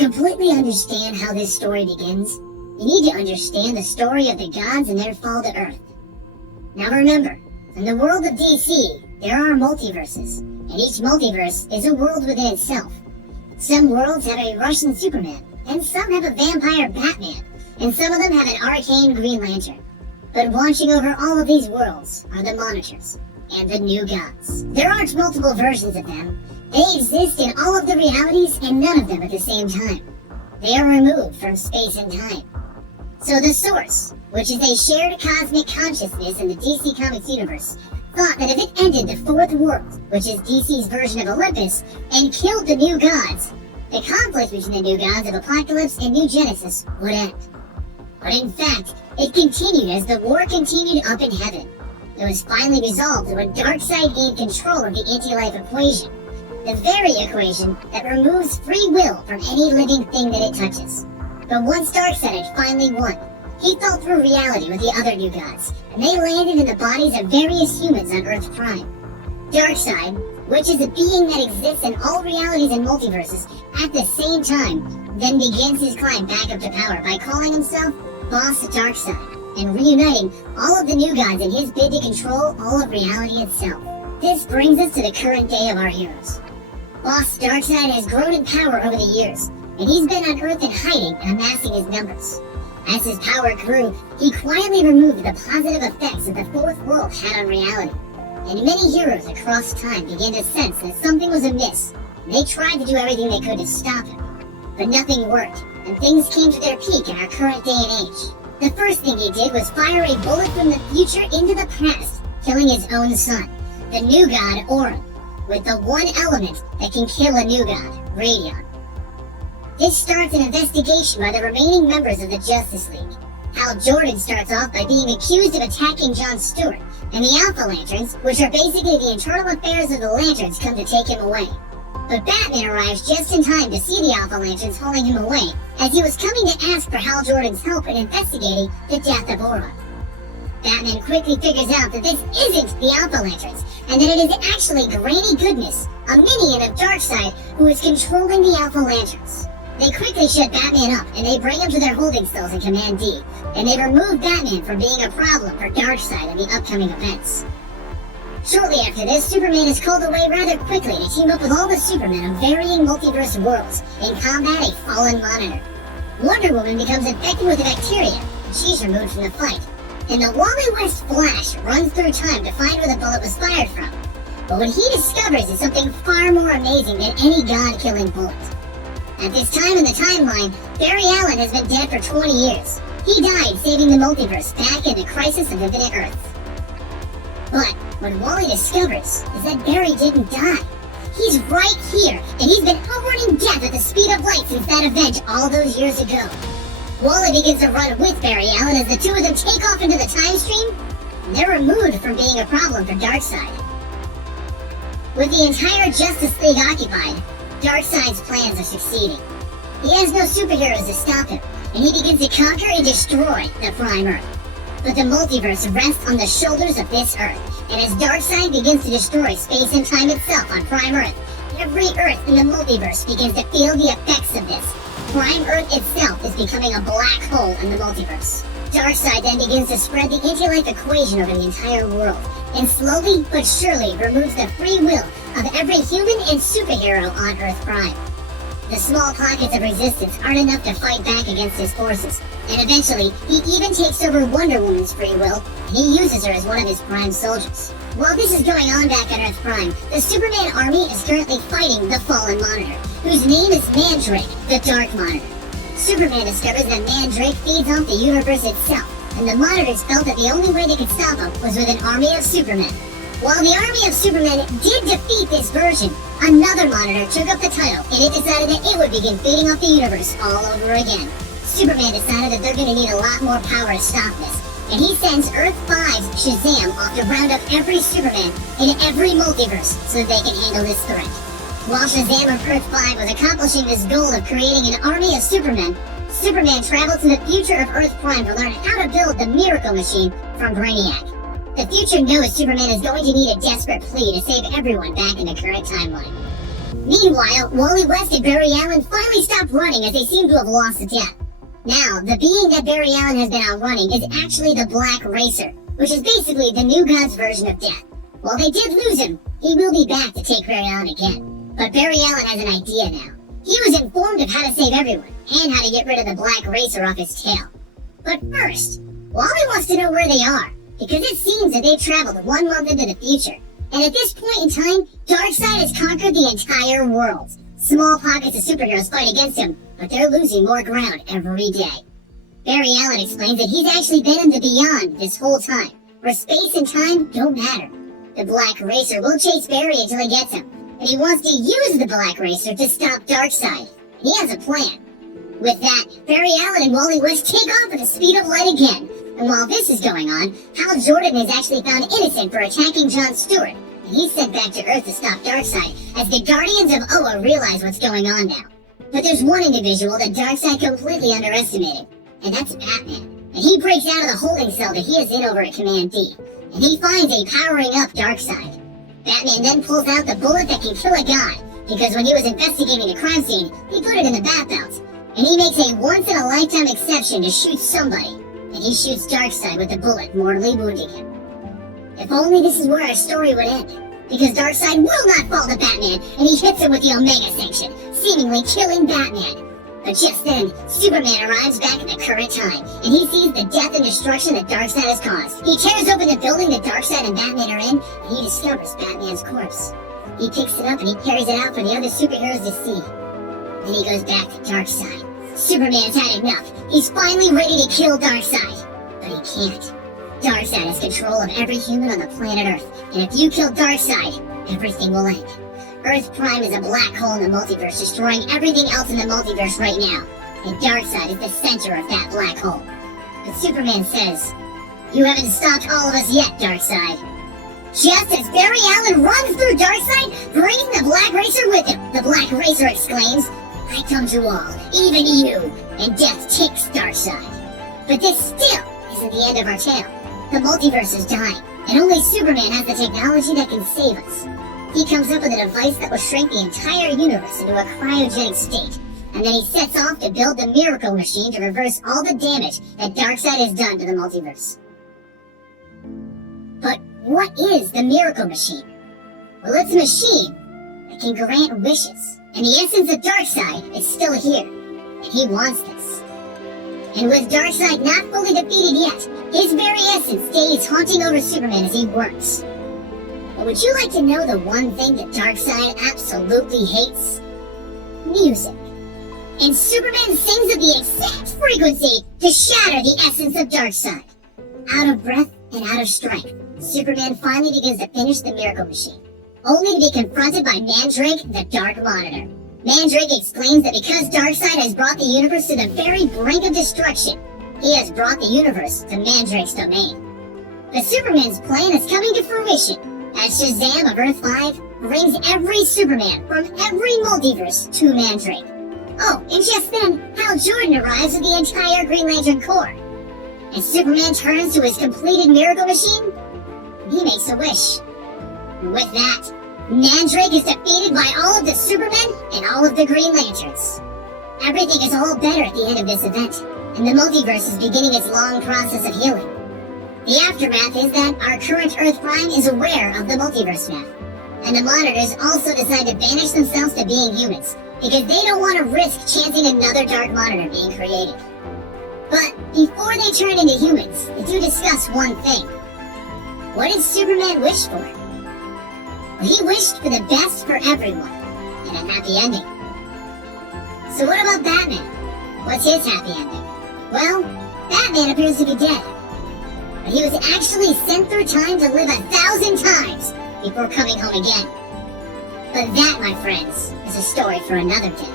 completely understand how this story begins, you need to understand the story of the gods and their fall to Earth. Now remember, in the world of DC, there are multiverses, and each multiverse is a world within itself. Some worlds have a Russian Superman, and some have a vampire Batman, and some of them have an arcane Green Lantern. But watching over all of these worlds are the monitors, and the new gods. There aren't multiple versions of them. They exist in all of the realities and none of them at the same time. They are removed from space and time. So the Source, which is a shared cosmic consciousness in the DC Comics universe, thought that if it ended the fourth world, which is DC's version of Olympus, and killed the new gods, the conflict between the new gods of Apocalypse and New Genesis would end. But in fact, it continued as the war continued up in heaven. It was finally resolved when Darkseid gained control of the anti-life equation, the very equation that removes free will from any living thing that it touches. But once Darkseid had finally won, he fell through reality with the other new gods, and they landed in the bodies of various humans on Earth Prime. Darkseid, which is a being that exists in all realities and multiverses at the same time, then begins his climb back up to power by calling himself Boss Darkseid, and reuniting all of the new gods in his bid to control all of reality itself. This brings us to the current day of our heroes. Boss Darkseid has grown in power over the years, and he's been on Earth in hiding and amassing his numbers. As his power grew, he quietly removed the positive effects that the fourth world had on reality. And many heroes across time began to sense that something was amiss, and they tried to do everything they could to stop him. But nothing worked, and things came to their peak in our current day and age. The first thing he did was fire a bullet from the future into the past, killing his own son, the new god Orin, with the one element that can kill a new god, Radion. This starts an investigation by the remaining members of the Justice League. Hal Jordan starts off by being accused of attacking John Stewart, and the Alpha Lanterns, which are basically the internal affairs of the Lanterns, come to take him away. But Batman arrives just in time to see the Alpha Lanterns hauling him away, as he was coming to ask for Hal Jordan's help in investigating the death of Orin. Batman quickly figures out that this isn't the Alpha Lanterns, and that it is actually Granny Goodness, a minion of Darkseid, who is controlling the Alpha Lanterns. They quickly shut Batman up, and they bring him to their holding cells in Command D, and they remove Batman from being a problem for Darkseid in the upcoming events. Shortly after this, Superman is called away rather quickly to team up with all the Supermen of varying multiverse worlds and combat a fallen Monitor. Wonder Woman becomes infected with a bacteria, and she's removed from the fight. And the Wally West Flash runs through time to find where the bullet was fired from. But what he discovers is something far more amazing than any god-killing bullet. At this time in the timeline, Barry Allen has been dead for 20 years. He died saving the multiverse back in the Crisis of Infinite Earths. But what Wally discovers is that Barry didn't die. He's right here, and he's been outrunning death at the speed of light since that event all those years ago. Wally begins to run with Barry Allen as the two of them take off into the time stream, and they're removed from being a problem for Darkseid. With the entire Justice League occupied, Darkseid's plans are succeeding. He has no superheroes to stop him, and he begins to conquer and destroy the Prime Earth. But the multiverse rests on the shoulders of this Earth, and as Darkseid begins to destroy space and time itself on Prime Earth, every Earth in the multiverse begins to feel the effects of this. Prime Earth itself is becoming a black hole in the multiverse. Darkseid then begins to spread the anti-life equation over the entire world, and slowly but surely removes the free will of every human and superhero on Earth Prime. The small pockets of resistance aren't enough to fight back against his forces, and eventually, he even takes over Wonder Woman's free will, and he uses her as one of his Prime soldiers. While this is going on back on Earth Prime, the Superman army is currently fighting the Fallen Monitor, whose name is Mandrake, the Dark Monitor. Superman discovers that Mandrake feeds off the universe itself, and the Monitors felt that the only way they could stop him was with an army of Supermen. While the army of Supermen did defeat this version, another Monitor took up the title, and it decided that it would begin feeding off the universe all over again. Superman decided that they're going to need a lot more power to stop this, and he sends Earth 5's Shazam off to round up every Superman in every multiverse so that they can handle this threat. While Shazam of Earth 5 was accomplishing this goal of creating an army of Supermen, Superman traveled to the future of Earth Prime to learn how to build the Miracle Machine from Brainiac. The future knows Superman is going to need a desperate plea to save everyone back in the current timeline. Meanwhile, Wally West and Barry Allen finally stopped running as they seemed to have lost the death. Now, the being that Barry Allen has been outrunning is actually the Black Racer, which is basically the New Gods version of death. While they did lose him, he will be back to take Barry Allen again. But Barry Allen has an idea now. He was informed of how to save everyone, and how to get rid of the Black Racer off his tail. But first, Wally wants to know where they are, because it seems that they've traveled 1 month into the future. And at this point in time, Darkseid has conquered the entire world. Small pockets of superheroes fight against him, but they're losing more ground every day. Barry Allen explains that he's actually been in the Beyond this whole time, where space and time don't matter. The Black Racer will chase Barry until he gets him, and he wants to use the Black Racer to stop Darkseid. He has a plan. With that, Barry Allen and Wally West take off at the speed of light again. And while this is going on, Hal Jordan is actually found innocent for attacking John Stewart, and he's sent back to Earth to stop Darkseid, as the Guardians of Oa realize what's going on now. But there's one individual that Darkseid completely underestimated, and that's Batman. And he breaks out of the holding cell that he is in over at Command D, and he finds a powering up Darkseid. Batman then pulls out the bullet that can kill a god, because when he was investigating the crime scene, he put it in the bat belt. And he makes a once-in-a-lifetime exception to shoot somebody, and he shoots Darkseid with the bullet, mortally wounding him. If only this is where our story would end, because Darkseid will not fall to Batman, and he hits him with the Omega Sanction, seemingly killing Batman. But just then, Superman arrives back at the current time, and he sees the death and destruction that Darkseid has caused. He tears open the building that Darkseid and Batman are in, and he discovers Batman's corpse. He picks it up and he carries it out for the other superheroes to see. Then he goes back to Darkseid. Superman's had enough. He's finally ready to kill Darkseid. But he can't. Darkseid has control of every human on the planet Earth, and if you kill Darkseid, everything will end. Earth Prime is a black hole in the multiverse, destroying everything else in the multiverse right now. And Darkseid is the center of that black hole. But Superman says, "You haven't stopped all of us yet, Darkseid." Just as Barry Allen runs through Darkseid, bringing the Black Racer with him, the Black Racer exclaims, "I come to all, even you," and death takes Darkseid. But this still isn't the end of our tale. The multiverse is dying, and only Superman has the technology that can save us. He comes up with a device that will shrink the entire universe into a cryogenic state, and then he sets off to build the Miracle Machine to reverse all the damage that Darkseid has done to the multiverse. But what is the Miracle Machine? Well, it's a machine that can grant wishes, and the essence of Darkseid is still here, and he wants this. And with Darkseid not fully defeated yet, his very essence stays haunting over Superman as he works. But would you like to know the one thing that Darkseid absolutely hates? Music. And Superman sings at the exact frequency to shatter the essence of Darkseid. Out of breath and out of strength, Superman finally begins to finish the Miracle Machine, only to be confronted by Mandrake, the Dark Monitor. Mandrake explains that because Darkseid has brought the universe to the very brink of destruction, he has brought the universe to Mandrake's domain. But Superman's plan is coming to fruition, as Shazam of Earth 5 brings every Superman from every multiverse to Mandrake. Oh, and just then, Hal Jordan arrives with the entire Green Lantern Corps. And Superman turns to his completed Miracle Machine, he makes a wish. And with that, Mandrake is defeated by all of the Supermen and all of the Green Lanterns. Everything is all better at the end of this event, and the multiverse is beginning its long process of healing. The aftermath is that our current Earth Prime is aware of the multiverse map, and the monitors also decide to banish themselves to being humans, because they don't want to risk chancing another Dark Monitor being created. But before they turn into humans, they do discuss one thing. What did Superman wish for? Well, he wished for the best for everyone, and a happy ending. So what about Batman? What's his happy ending? Well, Batman appears to be dead. But he was actually sent through time to live 1,000 times before coming home again. But that, my friends, is a story for another day.